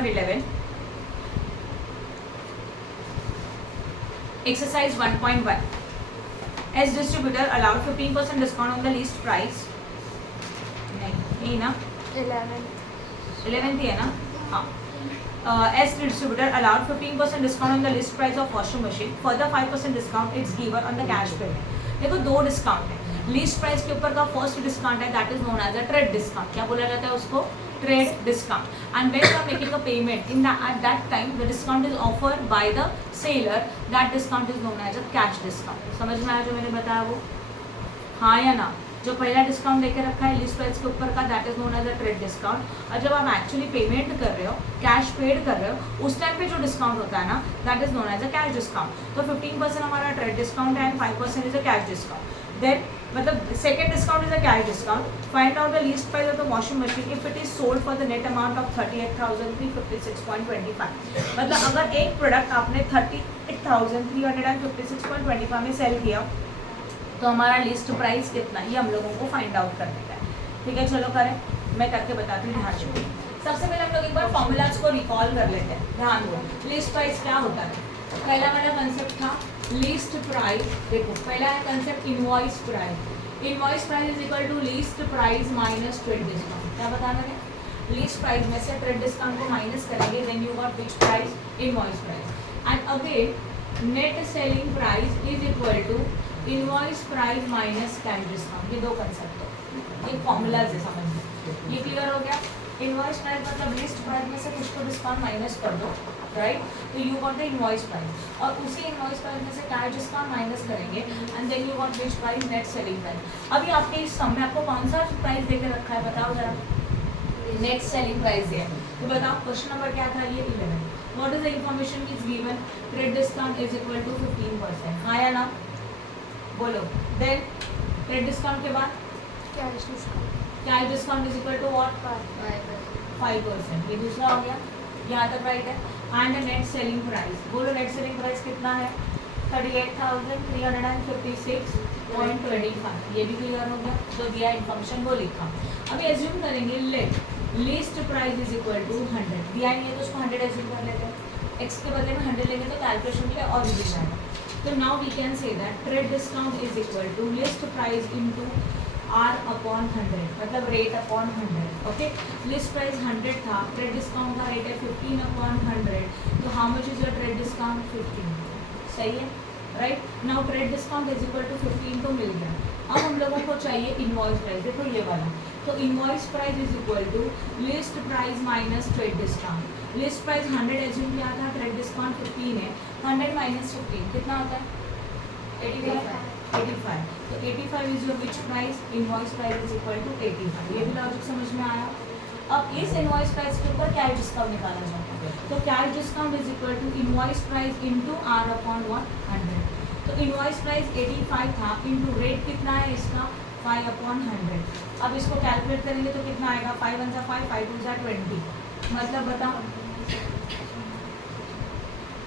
Number 11 exercise 1.1 as distributor allowed 15% discount on the list price नहीं ना 11th ही है ना हाँ as distributor allowed 15% discount on the list price of washing machine further 5% discount is given on the cash payment देखो दो discount है least price के ऊपर का फर्स्ट डिस्काउंट है that is known as a trade discount क्या बोला जाता है उसको trade discount and when you are making a payment in at that time the discount is offered by the seller that discount is known as a cash discount समझ में आया जो मैंने बताया वो हाँ या ना जो पहला डिस्काउंट लेके रखा है लिस्ट प्राइस के ऊपर का that is known as a trade discount और जब आप एक्चुअली पेमेंट कर रहे हो कैश पेड कर रहे हो उस टाइम पे जो डिस्काउंट होता है ना that is known as a cash discount तो 15% हमारा ट्रेड डिस्काउंट है and 5% is a cash discount then मतलब second discount is a cash discount find out the least price of the washing machine if it is sold for the net amount of 38,356.25 मतलब अगर एक product आपने 38,356.25 में cell किया तो हमारा list price कितना ये हम लोगों को फाइंड आउट करने का है ठीक है चलो करें मैं करके बताती हूँ ध्यान से सबसे पहले हम लोग एक बार फॉर्मूलाज को रिकॉल कर लेते हैं ध्यान दो लिस्ट प्राइस क्या होता है पहला वाला कंसेप्ट था लिस्ट प्राइस देखो पहला है concept invoice price is equal to list price minus trade discount क्या बताना है लिस्ट प्राइस में से ट्रेड डिस्काउंट को माइनस करेंगे then you got which price invoice price and again net selling price is equal to invoice price minus cash discount ये दो concept है ये फॉर्मूलाज है समझ में ये क्लियर हो गया इनवॉइस प्राइस मतलब लिस्ट प्राइस में से कुछ तो डिस्काउंट माइनस कर दो राइट तो you got the invoice price और उसी इनवॉइस प्राइस में से कैश डिस्काउंट माइनस करेंगे and then you got which price net selling price अभी आपके इस सम में आपको कौन सा प्राइस देकर रखा है बताओ जरा नेट सेलिंग प्राइस है तो बताओ क्वेश्चन नंबर क्या था ये 11 what is the information is given trade discount is equal to 15% हाँ या ना बोलो देन ट्रेड डिस्काउंट के बाद cash discount is equal to what 5% ये दूसरा हो गया यहाँ तक राइट है एंड नेट सेलिंग प्राइस बोलो नेट सेलिंग प्राइस कितना है 38,356.25 ये भी क्लियर हो गया तो दिया इन्फॉर्मेशन वो लिखा अभी एज्यूम करेंगे let list price is equal to 100 दिया नहीं है तो उसको 100 एज्यूम कर लेते हैं एक्स के बदले में 100 लेंगे तो कैलकुलेशन के लिए और भी जाएगा तो now we can say that trade discount is equal to list price into R upon 100 मतलब rate upon 100 okay list price 100 था ट्रेड डिस्काउंट का रेट है 15 अपॉन 100 तो how much is your trade discount 15 सही है right now trade discount is equal to 15 तो मिल गया अब हम लोगों को चाहिए इनवॉइस प्राइस देखो ये वाला तो invoice price is equal to list price minus trade discount list price 100 assume किया था ट्रेड डिस्काउंट 15 है 100 माइनस 15 कितना होता है 85 तो 85 is your which price invoice price is equal to 85 ये भी लॉजिक समझ में आया अब इस इनवॉइस प्राइस के ऊपर कैश डिस्काउंट निकाला जाता है तो cash discount is equal to invoice price into R upon 100 तो इनवॉइस प्राइस 85 था इनटू रेट कितना है इसका 5 अपॉन 100 अब इसको कैलकुलेट करेंगे तो कितना आएगा 5 1 5 5 2 20 मतलब बताओ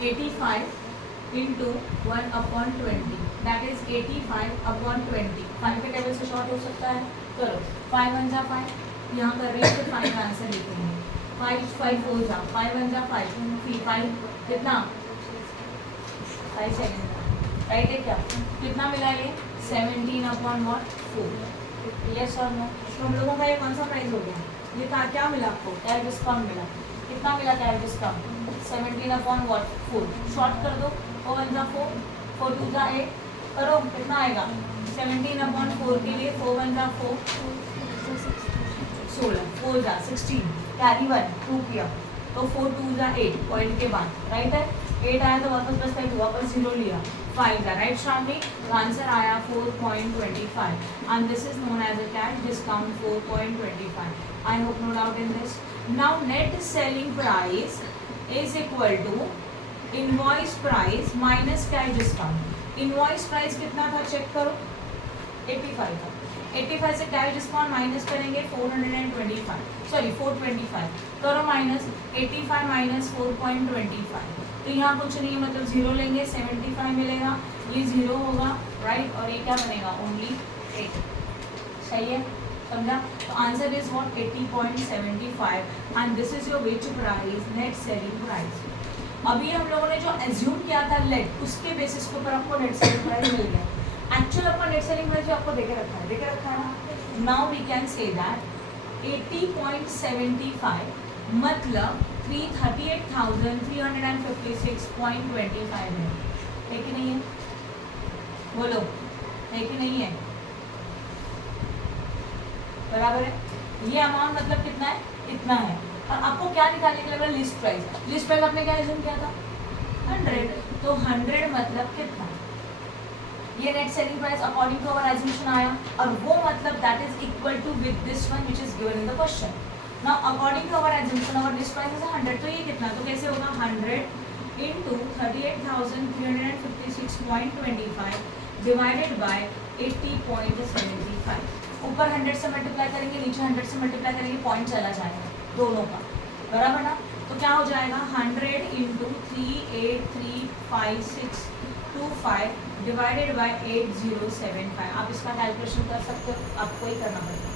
85 into 1 upon 20 that is 85 upon 20 5 के टेबल से शॉर्ट हो सकता है करो 5 1 5 यहाँ कर रहे हैं तो 5 आंसर लिखेंगे 5 5 4 जा 5 1 5 5 कितना 5 सेकेंड राइट है क्या कितना मिला ये 17 अपॉन वॉट 4 यस और नो तो हम लोगों का ये कौन सा प्राइस हो गया ये था क्या मिला आपको कैश डिस्काउंट मिला कितना मिला cash discount 17 upon what 4 short कर दो 4 1 4 4 2 8 करो कितना आएगा 17 अपॉन 4 के लिए 4 1 4 16 4 जा 16 कैरी 1 2 किया तो 4 2 जा 8 पॉइंट के बाद राइट है 8 आया तो वापस बचता है वापस 0 लिया 5 जा राइट श्रावणी आंसर आया 4.25 and this is known as a cash discount 4.25 I hope no doubt in this now net selling price is equal to invoice price minus cash discount invoice price कितना था चेक करो 85 था 85 से cash discount minus करेंगे 425 करो minus 85 minus 4.25 तो यहाँ कुछ नहीं है मतलब 0 लेंगे 75 मिलेगा ये 0 होगा राइट और ये क्या बनेगा ओनली 8 सही है समझा? तो answer is what 80.75 and this is your which price, net selling price. अभी हम लोगों ने जो एज्यूम किया था लेट, उसके बेसिस के ऊपर आपको नेट सेलिंग प्राइस मिल गया। एक्चुअल आपका नेट सेलिंग प्राइस जो आपको देके रखा है ना। Now we can say that 80.75 मतलब 338,356.25 है कि नहीं है? बोलो, है कि नहीं है? बराबर है। ये अमाउंट मतलब कितना है? इतना है। और आपको क्या निकालने के लिए लिस्ट प्राइस। लिस्ट प्राइस आपने क्या एज्यूम किया था? 100। तो 100 मतलब कितना? ये net selling price according to our assumption आया, और वो मतलब that is equal to with this one which is given in the question. Now according to our assumption our list price is 100, तो ये कितना? तो कैसे होगा? 100 into 38,356.25 डिवाइडेड बाय 80.75। ऊपर 100 से मल्टीप्लाई करेंगे, नीचे 100 से मल्टीप्लाई करेंगे, पॉइंट चला जाएगा दोनों का, बराबर ना? तो क्या हो जाएगा? 100 into 3835625 डिवाइडेड बाय 8075। आप इसका कैलकुलेशन कर सकते हो, आपको ही करना पड़ेगा,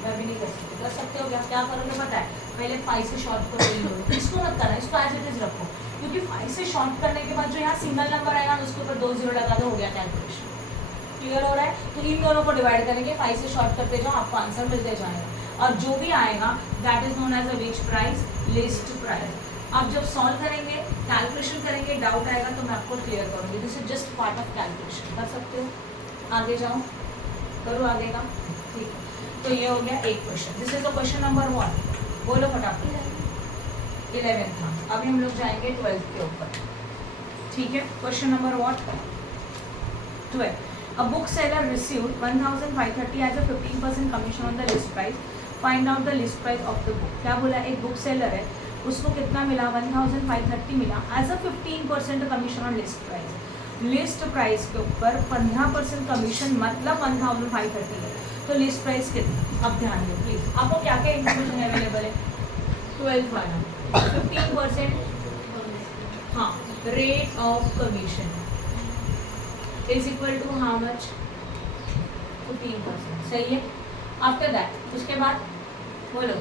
मैं भी नहीं कर सकते हो। क्या करोगे पता है? पहले 5 से शॉर्ट करो, इसको मत करना, इसको एज इट इज रखो, क्योंकि 5 से शॉर्ट करने के बाद जो यहाँ सिंगल नंबर आएगा उसके ऊपर 2 0 लगा दो, हो गया कैलकुलेशन। क्लियर हो रहा है? तो इन दोनों को डिवाइड करेंगे, 5 से शॉर्ट करते जाओ, आपको आंसर मिलते जाएगा, और जो भी आएगा that is known as a which price, list price. आप जब सॉल्व करेंगे, कैलकुलेशन करेंगे, डाउट आएगा तो मैं आपको क्लियर करूँगी। This is just part of calculation, कर सकते हो? आगे जाओ, करो आगे का, ठीक है। तो ये हो गया एक question. This is the question number 1। बोलो फटाफट। 11 था। अभी हम लोग जाएंगे 12 के ऊपर, ठीक है। Question number 12। A bookseller received 1,530 as a 15% commission on the list price. Find out the list price of the book. क्या बोला? एक बुक सेलर है, उसको कितना मिला? 1,530 मिला as a 15% commission on list price. List price के ऊपर 15% कमीशन मतलब 1,530 है, तो लिस्ट प्राइस कितना? अब ध्यान दो प्लीज, आपको क्या क्या इन्फॉर्मेशन अवेलेबल है? 12 वाला 15%, हाँ, rate of commission is equal to how much? 15%, सही है। आफ्टर दैट उसके बाद बोलो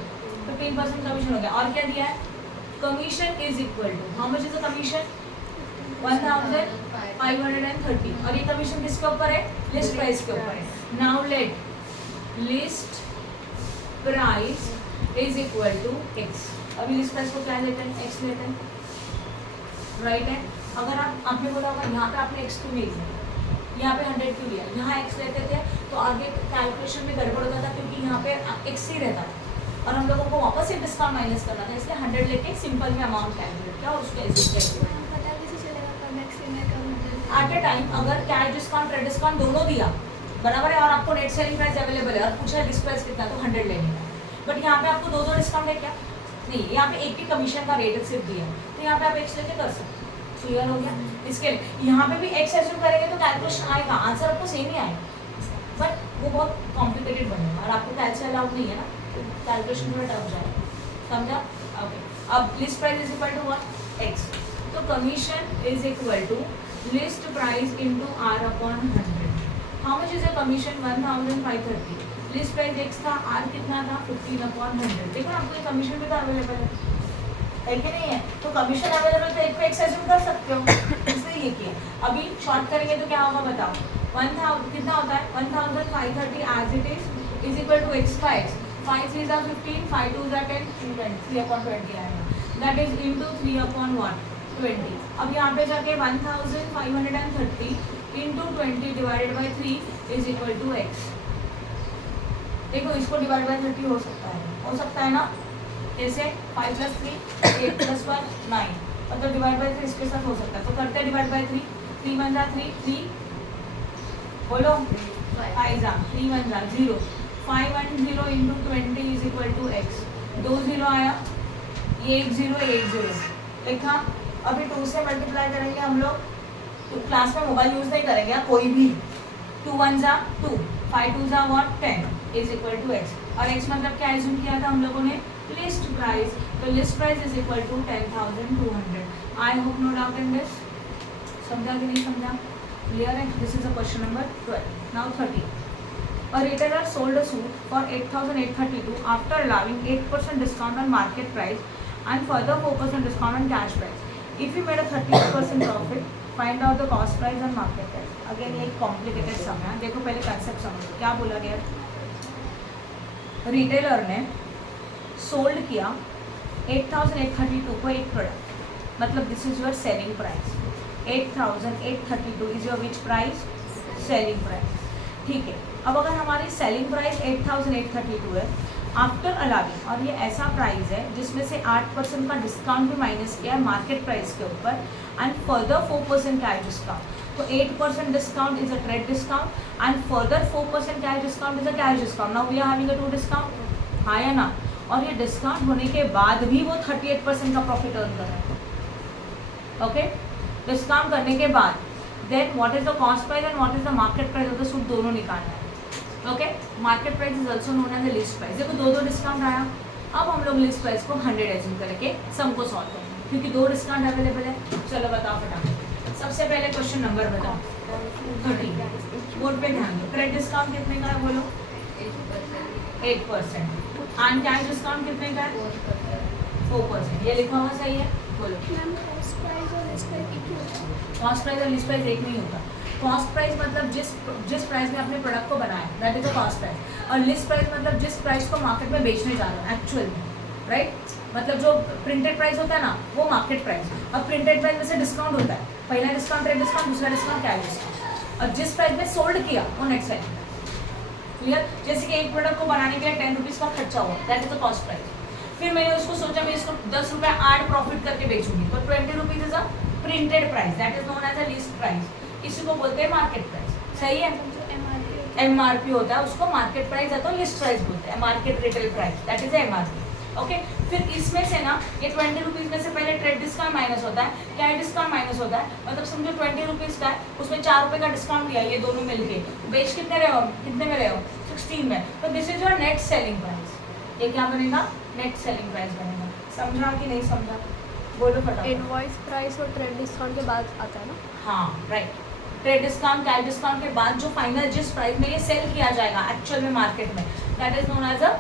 15% कमीशन हो गया, और क्या दिया है? Commission is equal to how much is the commission? 1,530, और ये कमीशन किसके ऊपर है? लिस्ट प्राइस के ऊपर है। Now let list price is equal to X. अभी लिस्ट प्राइस को क्या लेते हैं? एक्स लेते हैं, राइट है। अगर आपने बोला होगा यहाँ पे आपने एक्स क्यों नहीं लिया, यहाँ पे 100 क्यों लिया, यहाँ एक्स लेते थे तो आगे कैलकुलेशन में गड़बड़ होता था, क्योंकि यहाँ पे एक्स ही रहता था और हम लोगों को वापस से डिस्काउंट माइनस करना था, इसलिए 100 लेके सिंपल में अमाउंट कैलकुलेट किया और उसको एग्जिट किया। एट ए टाइम अगर कैश डिस्काउंट, क्रेडिट डिस्काउंट दोनों दिया, बराबर है, और आपको नेट सेलिंग प्राइस अवेलेबल है और पूछा लिस्ट प्राइस कितना, तो 100 लेने का। बट यहाँ पे आपको दो डिस्काउंट है क्या? नहीं, यहाँ पे एक ही कमीशन का रेट सिर्फ दिया, तो यहाँ पे आप एक्स लेके कर सकते। क्लियर हो गया? इसके लिए यहाँ पे भी एक्स एज्यूम करेंगे तो कैलकुलेशन आएगा, आंसर आपको सेम ही आएगा, बट वो बहुत कॉम्प्लिकेटेड बनेगा, और आपको कैलसी अलाउड नहीं है ना, तो कैलकुलेशन थोड़ा टफ जाएगा, समझा? ओके। अब list price is equal to what? X. तो commission is equal to list price into R upon 100। How much is a commission? 1,530। List price X था, आर कितना था? 15/100। देखो आपको ये कमीशन भी तो अवेलेबल है कि नहीं है? तो कमीशन अवेलेबल तो एक पे एक्स एज्यूम कर सकते हो, इसलिए ये किया। अभी शॉर्ट करेंगे तो क्या होगा बताओ? 1,000 कितना होता है? 1,530 as it is equal to X का एक्स। 5 3 are 15, 5 2 are 10, 3/20 आएगा, दैट इज इंटू 3/20। अब यहाँ पे जाके 1,530 into 20 divided by 3 is equal to X. देखो इसको डिवाइड बाई 30 हो सकता है ना? जैसे 5 + 3 8 + 1 9, मतलब डिवाइड बाई 3 इसके साथ हो सकता है, तो करते हैं डिवाइड बाई 3। 3 1 3 3, बोलो 5 3 1 0, 510 into 20 is equal to x. 2 0 आया, ये 1 0 1 0 लिखा। अभी 2 से मल्टीप्लाई करेंगे हम लोग, तो क्लास में मोबाइल यूज नहीं करेंगे कोई भी। 2 1 2, 5 2 10 इज इक्वल टू एक्स, और एक्स मतलब क्या एज्यूम किया था हम लोगों ने? List price. तो list price is equal to 10,200। I hope no doubt in this. समझा कि नहीं समझा? क्लियर है? This is a question number 12। Now 13। A retailer sold a suit for 8,832 after allowing 8% discount on market price and further 4% discount on cash price. If he made a 38% profit, find out the cost price and market price. Again ये एक complicated sum है. देखो पहले concept समझो. क्या बोला गया? Retailer ने sold किया 8,832 को एक प्रोडक्ट, मतलब this is your selling price. 8,832 is your which price? Selling price. ठीक है. अब अगर हमारी सेलिंग प्राइस 8,832 है आफ्टर अलाविंग, और ये ऐसा प्राइस है जिसमें से 8% का डिस्काउंट भी माइनस किया है मार्केट प्राइस के ऊपर एंड फर्दर 4% कैश डिस्काउंट. तो 8% discount is a trade discount and further 4% cash discount is a cash discount. Now we are having a 2 discount, हाँ या ना? और ये डिस्काउंट होने के बाद भी वो 38% का प्रॉफिट अर्न कर रहा है. ओके, डिस्काउंट करने के बाद then what is the cost price and what is the market price of the suit, दोनों निकालना है. Okay, market price is also known as the list price. देखो दो डिस्काउंट आया. अब हम लोग लिस्ट प्राइस को 100 एज्यूम करके सम को सॉल्व करेंगे क्योंकि 2 डिस्काउंट अवेलेबल है. चलो बताओ फटाफट. सबसे पहले क्वेश्चन नंबर बताओ. 30 बोर्ड पे ध्यान दो. क्रेडिट डिस्काउंट कितने का है बोलो? 8%. एंड कैश डिस्काउंट कितने का है? 4%. ये लिखा हुआ सही है? बोलो. कॉस्ट प्राइस और लिस्ट प्राइस एक नहीं होता. कॉस्ट प्राइस मतलब जिस प्राइस में अपने प्रोडक्ट को बनाया, that is a cost price. और लिस्ट प्राइस मतलब जिस प्राइस को मार्केट में बेचने जा रहा है एक्चुअल में, राइट? मतलब जो प्रिंटेड प्राइस होता है ना, वो मार्केट प्राइस. और प्रिंटेड प्राइस में से डिस्काउंट होता है. पहला डिस्काउंट ट्रेड डिस्काउंट, दूसरा डिस्काउंट कैश डिस्काउंट. और जिस प्राइस में सोल्ड किया वो नेट सेलिंग. क्लियर? जैसे कि एक प्रोडक्ट को बनाने के लिए 10 रुपीज़ का खर्चा हुआ, that is the cost price. फिर मैंने उसको सोचा मैं इसको 10 रुपये ऐड प्रॉफिट करके बेचूंगी, तो 20 rupees is a printed price, that is known as a list price. इसी को बोलते हैं मार्केट प्राइस. सही है? एमआरपी होता है, उसको मार्केट प्राइस है तो लिस्ट प्राइस बोलते हैं. Market retail price, that is MRP. Okay, फिर इसमें से ना ये 20 रुपीज़ में से पहले ट्रेड डिस्काउंट माइनस होता है, कैश डिस्काउंट माइनस होता है. मतलब समझो 20 रुपीज़ का है, उसमें 4 रुपये का डिस्काउंट दिया, ये दोनों मिलके बेच कितने रहे हो? कितने में रहे हो? 16 में. तो this is your net selling price. ये क्या बनेगा? नेट सेलिंग प्राइस बनेगा. समझा कि नहीं समझा? बोलो फटाफट. इनवॉइस प्राइस और ट्रेड डिस्काउंट के बाद आता है ना? हाँ, right. Trade discount cash discount के बाद जो फाइनल जिस प्राइस में ये सेल किया जाएगा एक्चुअल में मार्केट में, that is known as a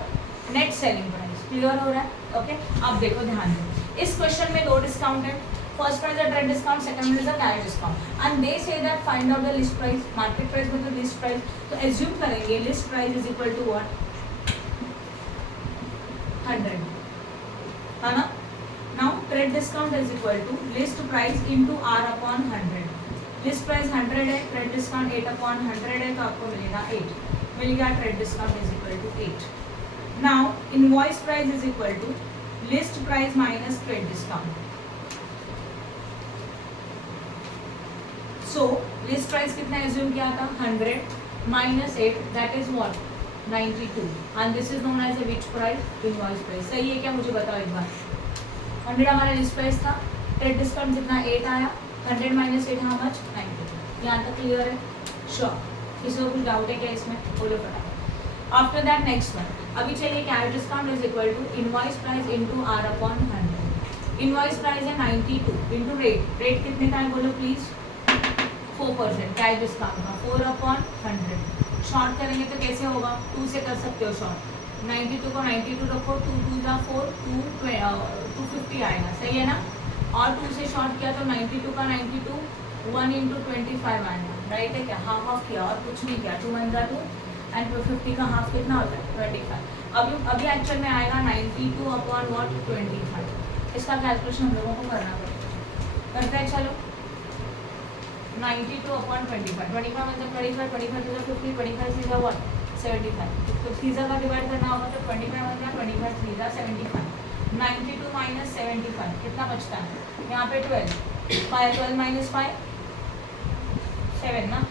net selling price. Clear हो रहा है? ओके, अब देखो ध्यान दो. इस क्वेश्चन में 2 डिस्काउंट है. फर्स्ट प्राइस है trade discount, second is a cash discount. And they say that find out the list price. Market price मतलब लिस्ट प्राइस. तो एज्यूम करेंगे list price is equal to what? 100, है ना? Now trade discount is equal to list price into R upon 100. List price 100 है, trade discount 8 upon 100 है, तो आपको मिलेगा 8. मिल गया. Trade discount is equal to 8. Now invoice price is equal to list price minus trade discount. So list price कितना assume किया था? 100 minus 8, that is what? 92. And this is known as a which price? Invoice price. सही है क्या? मुझे बताओ एक बार. 100 हमारा लिस्ट प्राइस था, ट्रेड डिस्काउंट कितना? 8 आया. 100 माइनस 8 हाउ मच? 92. यहाँ तक क्लियर है? श्योर. किसी को कुछ डाउट है क्या इसमें? बोलो फटाफट. After that next one. अभी चलिए cash discount is equal to invoice price into R upon 100. Invoice price है 92 इंटू रेट. रेट कितने का है बोलो प्लीज? 4%. कैश डिस्काउंट का 4 अपॉन 100. शॉर्ट करेंगे तो कैसे होगा? 2 से कर सकते हो शॉर्ट. 92 को 92 रखो, 2 2 जा 4, 250 आएगा. सही है ना? और 2 से शॉर्ट किया तो 92 का 92, 1 इंटू 25 आएगा. राइट है क्या? हाफ हाफ किया और कुछ नहीं किया. 2 1 जा 2 एंड 50 का हाफ कितना होता है? 25. अभी एक्चुअल में आएगा 92 अपॉन व्हाट? 25. इसका कैलकुलेशन हम लोगों को करना पड़ेगा. करते हैं चलो. 92 अपॉन 25. 25 मतलब 25, 25 to 50, 25 is a what? 75. तो 3 का डिवाइड करना होगा तो 25 मतलब 25 3 जा 75. 92 माइनस 75 कितना बचता है? यहाँ पे 12. 12 माइनस 5 7 ना?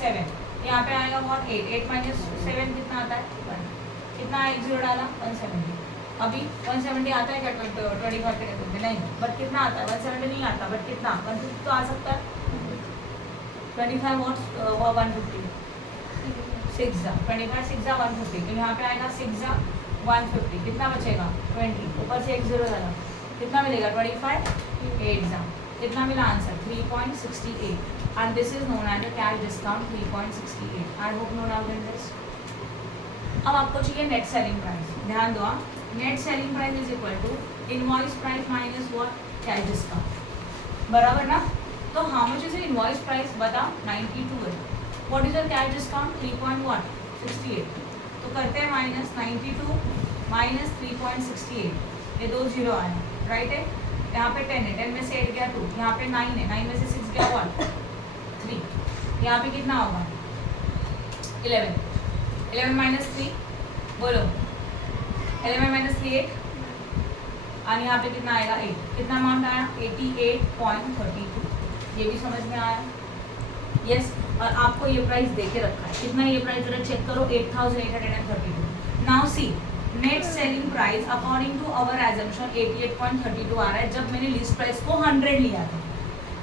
7. यहाँ पे आएगा व्हाट? 8. 8 माइनस 7 कितना आता है? 1. कितना 1 0 डाला? 170. अभी 170 आता है क्या? 25 के नहीं, बट कितना आता है? 170 नहीं आता, बट कितना? 150 तो आ सकता है. 25 व्हाट? 150. 6 जा 25 6 जा 150. तो यहाँ पे आएगा 6 जा 150. कितना बचेगा? 20. ऊपर से 1 0 डाला, कितना मिलेगा? 25. 8 जा कितना मिला answer? 3.68. and this is known as a cash discount 3.68. I hope no doubt in this. अब आपको चाहिए नेट सेलिंग प्राइस. ध्यान दो, net selling price is equal to invoice price minus what, cash discount. बराबर ना. तो how much is invoice price बता, 92 है. What is your cash discount, 3.68. तो करते हैं माइनस 92 माइनस 3.68. ये 2 जीरो आए, राइट है. यहाँ पे 10 है, 10 में से 8 गया 2, यहाँ पे 9 है, 9 में से 6 गया 1 3. यहाँ पे कितना होगा, 11. 11 माइनस 3 बोलो, 11 माइनस 3 8. और यहाँ पे कितना आएगा 8. कितना अमाउंट आया, 88.32. ये भी समझ में आया. यस. और आपको ये प्राइस दे के रखा है. कितना ये प्राइस जरा चेक करो, 8832. Now see net selling price according to our assumption 88.32 आ रहा है. जब मैंने लिस्ट प्राइस को 100 लिया था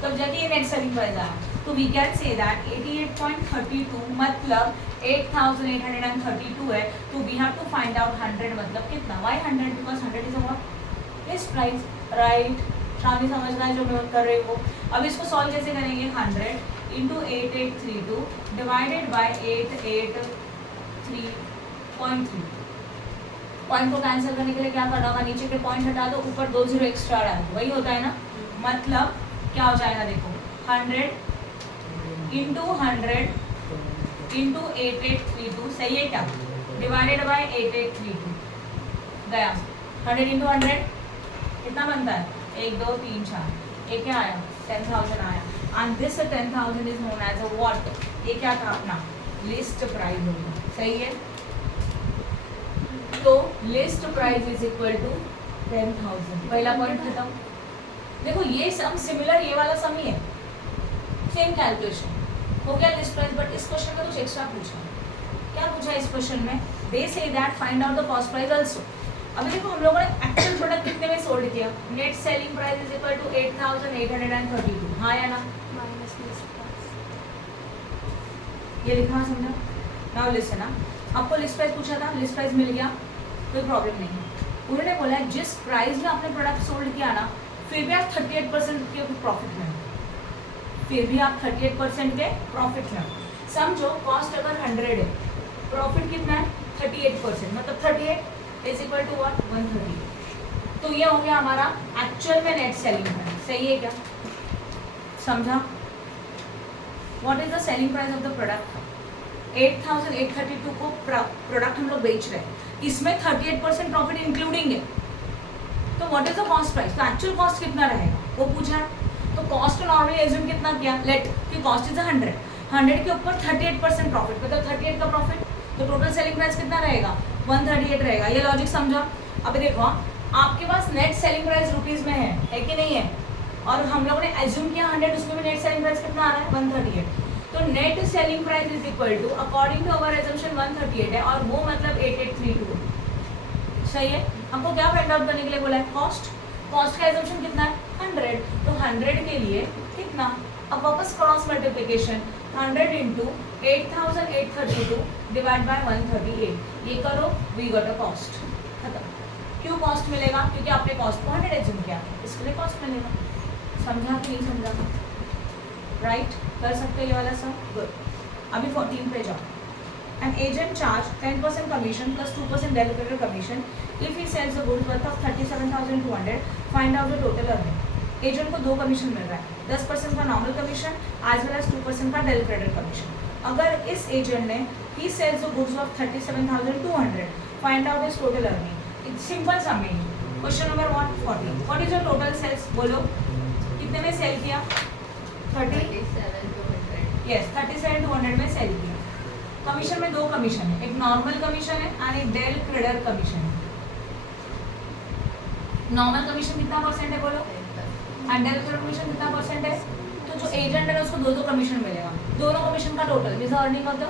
तब जाके ये नेट सेलिंग प्राइस आया. तो वी कैन से दैट 88.32 मतलब 8832 है. तो we have to find out 100 मतलब कितना. Why 100, because 100 is a what, list price, right. शामी समझना है जो मैं कर रही हूँ. अब इसको सॉल्व कैसे करेंगे, 100 इंटू 8832 डिवाइडेड बाई 883.3. पॉइंट को कैंसिल करने के लिए क्या करना होगा, नीचे के पॉइंट हटा दो, ऊपर 2 जीरो एक्स्ट्रा डाल दो. वही होता है ना. मतलब क्या हो जाएगा, देखो 100 इंटू 100 इंटू 8832, सही है क्या, डिवाइडेड बाई 8832 गया. 100 इंटू 100 कितना बनता है, 1 2 3 4. ये क्या आया, 10,000 आया. And this 10,000 is known as a what, ये क्या था अपना लिस्ट प्राइस होगा. सही है. तो list price is equal to 10,000. पहला पॉइंट खत्म. देखो ये सम सिमिलर, ये वाला सम ही है, सेम कैलकुलेशन हो गया लिस्ट प्राइस. बट इस क्वेश्चन में कुछ एक्स्ट्रा पूछा. क्या पूछा इस क्वेश्चन में, they say that find out the cost price also. अभी देखो हम लोगों ने एक्चुअल प्रोडक्ट कितने में सोल्ड किया, net selling price is equal to 8832. हाँ या ना, माइनस लिस्ट प्राइस. ये लिखा समझा. नाउ लिसन ना, आपको लिस्ट प्राइस पूछा था, लिस्ट प्राइस मिल गया, कोई प्रॉब्लम नहीं. उन्होंने बोला जिस प्राइस में आपने प्रोडक्ट सोल्ड किया ना, फिर भी आप 38% के प्रॉफिट में, फिर भी आप 38% के प्रॉफिट में. समझो कॉस्ट अगर 100 है, प्रॉफिट कितना है 38%, मतलब 38 इज इक्वल टू व्हाट, 138. तो ये हो गया हमारा एक्चुअल में नेट सेलिंग प्राइस. सही है क्या, समझा. What is the selling price of the product, 8832 को प्रोडक्ट हम लोग बेच रहे हैं, इसमें 38% प्रॉफिट इंक्लूडिंग है. तो what is the cost price, तो एक्चुअल कॉस्ट कितना रहेगा वो पूछा है. तो कॉस्ट नॉर्मली एज्यूम कितना किया, लेट कि कॉस्ट इज 100, 100 के ऊपर 38% प्रॉफिट, मतलब 38 का प्रॉफिट. तो टोटल सेलिंग प्राइस कितना रहेगा, 138 रहेगा. ये लॉजिक समझा. अभी देखो आपके पास नेट सेलिंग प्राइस रुपीज़ में है कि नहीं है, और हम लोग ने एज्यूम किया 100, उसमें भी नेट सेलिंग प्राइस कितना आ रहा है, 138. तो net selling price is equal to according to our assumption 138 है, और वो मतलब 8832. सही है. हमको क्या फाइंड आउट करने के लिए बोला है, कॉस्ट. कॉस्ट का एजम्पशन कितना है, 100. तो 100 के लिए कितना, अब वापस cross multiplication, 100 into 8832 divide by 138. ये करो, वी गॉट अ कॉस्ट. खत्म. क्यों कॉस्ट मिलेगा, क्योंकि आपने कॉस्ट को 100 एज्यूम किया, इसके लिए कॉस्ट मिलेगा. समझा कि नहीं समझा, राइट. कर सकते हो ये वाला सब. गुड. अभी 14 पे जाओ. An agent charge 10% commission plus 2% delivery commission if he sells a goods worth of 37,200. Find out the total earning. Agent को 2 कमीशन मिल रहा है, 10% का normal commission as well as 2% का डेल क्रेडिट कमीशन. अगर इस एजेंट ने ही sales the goods of 37,200, find out his total earning. It's simple summing. Question number 140. What is your total sales, बोलो कितने में सेल किया, 37,200. यस, 37,200 में सेल किया. कमीशन में 2 कमीशन है, एक नॉर्मल कमीशन है और एक डेल क्रेडिट कमीशन है. नॉर्मल कमीशन कितना परसेंट है बोलो, एंड डेल क्रेडिट कमीशन कितना परसेंट है. तो जो एजेंट है उसको 2 कमीशन मिलेगा. दोनों कमीशन का total is earning of the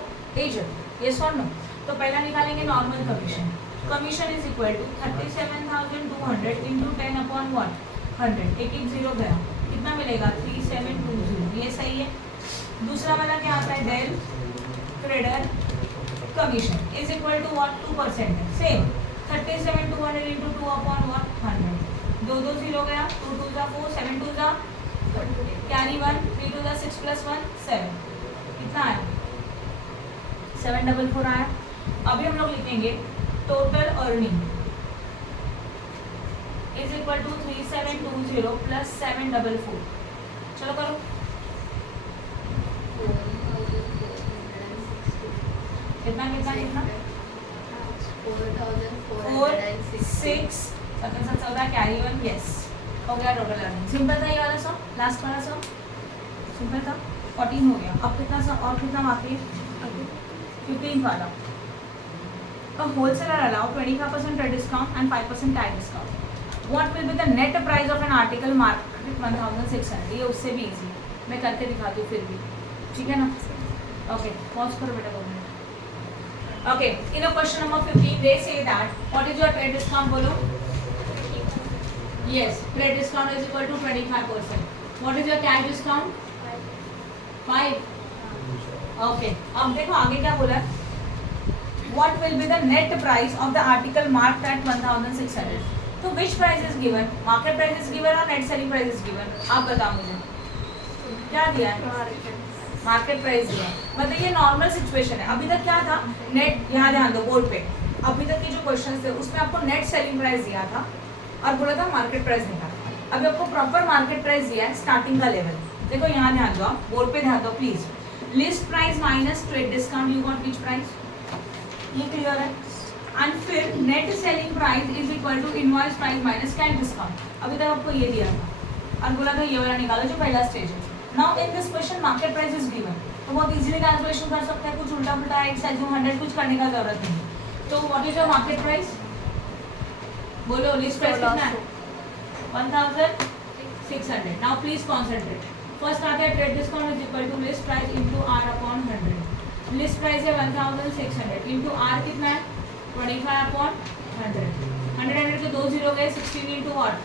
agent. Yes और नो. तो पहला निकालेंगे normal commission. Commission is equal to 37,200 into 10 upon 100. एक 0 गया, कितना मिलेगा, 3720. ये सही है. दूसरा वाला क्या आता है, del credit commission is equal to what, 2% है. Same 37,200 into 2 upon 100. 2 2 0 गया, 2 2 जा 4, 7 2 जा कैरी 1 3 to the 6 plus 1 7 कितना आया 744 आया। अभी हम लोग लिखेंगे total earning is equal to 3720 plus 744। चलो करो कितना कितना कितना 4 6 14 कैरी 1 यस हो गया टोटल अर्निंग। सिंपल था ये वाला सम, लास्ट वाला सम सिंपल था 14 हो गया। अब कितना सम और कितना बाकी है 15 वाला। A wholesaler allow 25% trade discount and 5% tag discount. What will be the net price of an article market 1600? ये उससे भी easy मैं करके दिखाती हूँ फिर भी ठीक है ना। ओके पॉज करो बेटा 2 minute. Okay in question number 15 they say that what is your trade discount बोलो। Yes, trade discount is equal to 25%. What is your cash discount? 5. Okay. अब देखो आगे क्या बोला है? What will be the net price of the article marked at 1600? तो which price is given? Market price is given और net selling price is given? आप बताओ मुझे क्या दिया है? मार्केट प्राइस दिया है। मतलब ये नॉर्मल सिचुएशन है। अभी तक क्या था नेट, यहाँ ध्यान दो बोर्ड पे, अभी तक के जो क्वेश्चंस थे उसमें आपको नेट सेलिंग प्राइस दिया था और बोला था मार्केट प्राइस निकाल। अभी आपको प्रॉपर मार्केट प्राइस दिया है स्टार्टिंग का लेवल। देखो यहाँ ध्यान दो, आप बोर्ड पे ध्यान दो please. List price minus trade discount you got which price, ये क्लियर है। एंड फिर net selling price is equal to invoice price minus cash discount. अभी तक आपको ये दिया था और बोला था ये वाला निकालो जो पहला स्टेज है। Now in this question market price is given, तो बहुत इजीली कैलकुलेशन कर सकते हैं। कुछ उल्टा पुल्टा एक्स एज्यूम 100 कुछ करने का जरूरत नहीं। तो what is your market price बोलो। लिस्ट प्राइस कितना है 1600। Now please concentrate. फर्स्ट आता है trade discount is equal to list price into R upon 100। List price है 1600 इनटू आर कितना है 25 अपॉन 100। 100 के 2 जीरो गए 16 इनटू व्हाट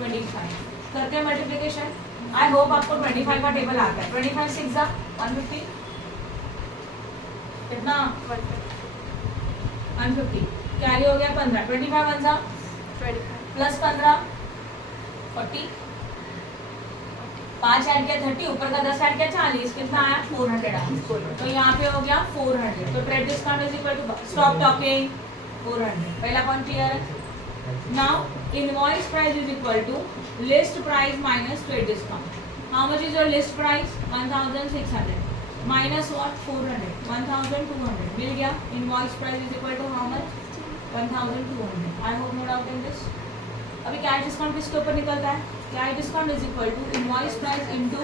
25। करते हैं मल्टीप्लिकेशन। आई होप आपको 25 का टेबल आता है। 25 6 जा 150 कितना 150 कैरी हो गया 15। 25 1 जा 25 प्लस 15 40 5 ऐड किया 30 ऊपर का 10 ऐड किया 40 कितना आया 400 आया। तो यहाँ पे हो गया 400। तो trade discount is equal to stop talking 400। पहला पॉइंट क्लियर है। Now invoice price is equal to list price minus trade discount. How much is your list price 1600 minus what 400 1200 मिल गया। Invoice price is equal to how much 1200। I hope no doubt in this. अभी cash discount किसके ऊपर निकलता है? Cash discount is equal to invoice price into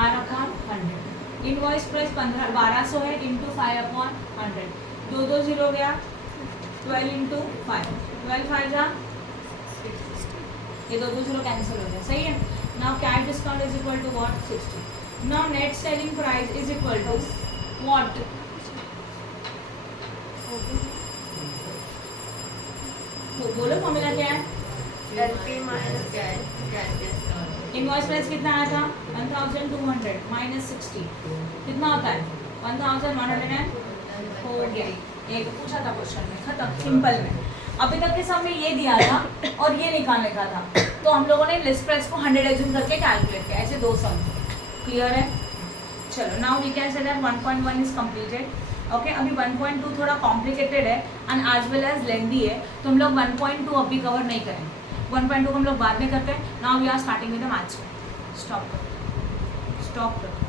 R upon 100। Invoice price 1200 है into 5 upon 100। 2 zero गया 12 into 5 12 5 जा ये 2 zero cancel हो गया सही है। Now cash discount is equal to what 60। Now net selling price is equal to what तो बोलो फॉर्मूला क्या है। इनवॉइस प्राइस कितना आया था 1200 माइनस 60 कितना होता है 1100 हो गया। एक पूछा था क्वेश्चन में खत्म सिंपल में। अभी तक के सब में ये दिया था और ये निकालने का था तो हम लोगों ने लिस्ट प्राइस को 100 एज्यूम करके कैलकुलेट किया। ऐसे 2 सम क्लियर है। चलो now we can say that 1.1 is completed. Okay अभी 1.2 थोड़ा कॉम्प्लिकेटेड है and as well as lengthy है तो हम लोग 1.2 अभी कवर नहीं करेंगे। 1.2 हम लोग बाद में करते हैं। Now we are starting with the maths. Stop करो।